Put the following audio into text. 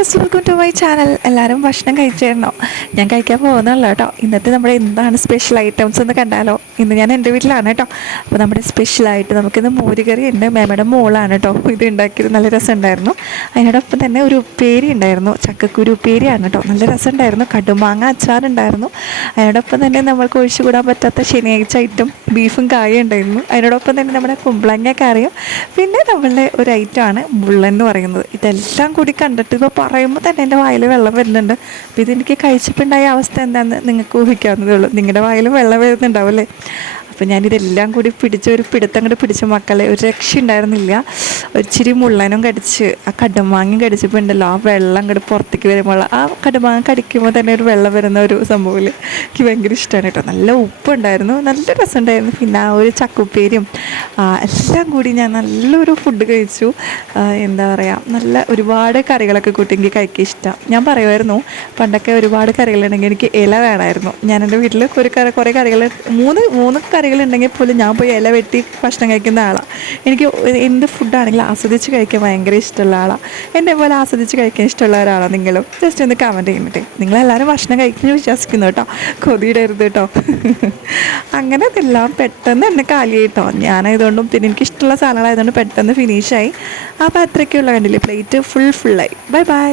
Guys, welcome to my channel. എല്ലാവരും ഭക്ഷണം കഴിച്ചിരുന്നോ? ഞാൻ കഴിക്കാൻ പോകുന്നുള്ളൂ കേട്ടോ. ഇന്നത്തെ നമ്മുടെ എന്താണ് സ്പെഷ്യൽ ഐറ്റംസ് എന്ന് കണ്ടാലോ? ഇന്ന് ഞാൻ എൻ്റെ വീട്ടിലാണ് കേട്ടോ. അപ്പോൾ നമ്മുടെ സ്പെഷ്യലായിട്ട് നമുക്കിന്ന് മോരുകറി ഉണ്ട്. മേമയുടെ മോളാണ് കേട്ടോ ഇത് ഉണ്ടാക്കിയത്. നല്ല രസമുണ്ടായിരുന്നു. അതിനോടൊപ്പം തന്നെ ഒരു ഉപ്പേരി ഉണ്ടായിരുന്നു, ചക്കക്കുരു ഉപ്പേരിയാണ് കേട്ടോ. നല്ല രസമുണ്ടായിരുന്നു. കടുമാങ്ങ അച്ചാറുണ്ടായിരുന്നു. അതിനോടൊപ്പം തന്നെ നമ്മൾക്ക് ഒഴിച്ചുകൂടാൻ പറ്റാത്ത ശനിയാഴ്ച ഐറ്റം ബീഫും കായും ഉണ്ടായിരുന്നു. അതിനോടൊപ്പം തന്നെ നമ്മുടെ കുമ്പളങ്ങ കറിയും, പിന്നെ നമ്മളുടെ ഒരു ഐറ്റമാണ് മുള്ളൻ എന്ന് പറയുന്നത്. ഇതെല്ലാം കൂടി കണ്ടിട്ട് ഇപ്പോൾ പറയുമ്പോൾ തന്നെ എൻ്റെ വായിൽ വെള്ളം വരുന്നുണ്ട്. അപ്പോൾ ഇതെനിക്ക് കഴിച്ചപ്പോഴുണ്ടായ അവസ്ഥ എന്താണെന്ന് നിങ്ങൾക്ക് ഊഹിക്കാവുന്നതേ ഉള്ളൂ. നിങ്ങളുടെ വായിലും വെള്ളം വരുന്നുണ്ടാവും അല്ലേ? അപ്പോൾ ഞാനിതെല്ലാം കൂടി ഒരു പിടുത്തം അങ്ങോട്ട് പിടിച്ച മക്കളെ, ഒരു രക്ഷ ഉണ്ടായിരുന്നില്ല. ഒരിച്ചിരി മുള്ളനും കടിച്ച് ആ കടുമാങ്ങയും കടിച്ചപ്പോൾ ഉണ്ടല്ലോ, ആ വെള്ളം അങ്ങോട്ട് പുറത്തേക്ക് വരുമ്പോൾ ആ കടുമാങ്ങ കടിക്കുമ്പോൾ തന്നെ ഒരു വെള്ളം വരുന്ന ഒരു സംഭവം എനിക്ക് ഭയങ്കര ഇഷ്ടമാണ് കേട്ടോ. നല്ല ഉപ്പുണ്ടായിരുന്നു, നല്ല രസമുണ്ടായിരുന്നു. പിന്നെ ആ ഒരു ചക്കുപ്പേരിയും എല്ലാം കൂടി ഞാൻ നല്ലൊരു ഫുഡ് കഴിച്ചു. എന്താ പറയുക, നല്ല ഒരുപാട് കറികളൊക്കെ കൂട്ടി എനിക്ക് കഴിക്കാൻ ഇഷ്ടം. ഞാൻ പറയുമായിരുന്നു പണ്ടൊക്കെ ഒരുപാട് കറികളുണ്ടെങ്കിൽ എനിക്ക് ഇല വേണമായിരുന്നു. ഞാൻ എൻ്റെ വീട്ടിൽ കുറേ കറികൾ മൂന്ന് കറികളുണ്ടെങ്കിൽ പോലും ഞാൻ പോയി ഇല വെട്ടി ഭക്ഷണം കഴിക്കുന്ന ആളാണ്. എനിക്ക് എന്ത് ഫുഡാണെങ്കിലും ആസ്വദിച്ച് കഴിക്കാൻ ഭയങ്കര ഇഷ്ടമുള്ള ആളാണ്. എന്നെ പോലെ ആസ്വദിച്ച് കഴിക്കാൻ ഇഷ്ടമുള്ള ഒരാളാണ് നിങ്ങളും. ജസ്റ്റ് ഒന്ന് കമൻറ്റ് ചെയ്യുന്നുണ്ട്. നിങ്ങളെല്ലാവരും ഭക്ഷണം കഴിക്കുന്നു വിശ്വസിക്കുന്നു കേട്ടോ, കൊതിയിടരുത് കേട്ടോ. അങ്ങനെ ഇതെല്ലാം പെട്ടെന്ന് എന്നെ കാലിയായിട്ടോ. ഞാനായതുകൊണ്ടും പിന്നെ എനിക്കിഷ്ടമുള്ള സാധനങ്ങളായതുകൊണ്ട് പെട്ടെന്ന് ഫിനിഷായി. അപ്പോൾ അത്രയ്ക്കുള്ള കണ്ടില്ലേ, പ്ലേറ്റ് ഫുള്ളായി. Bye bye.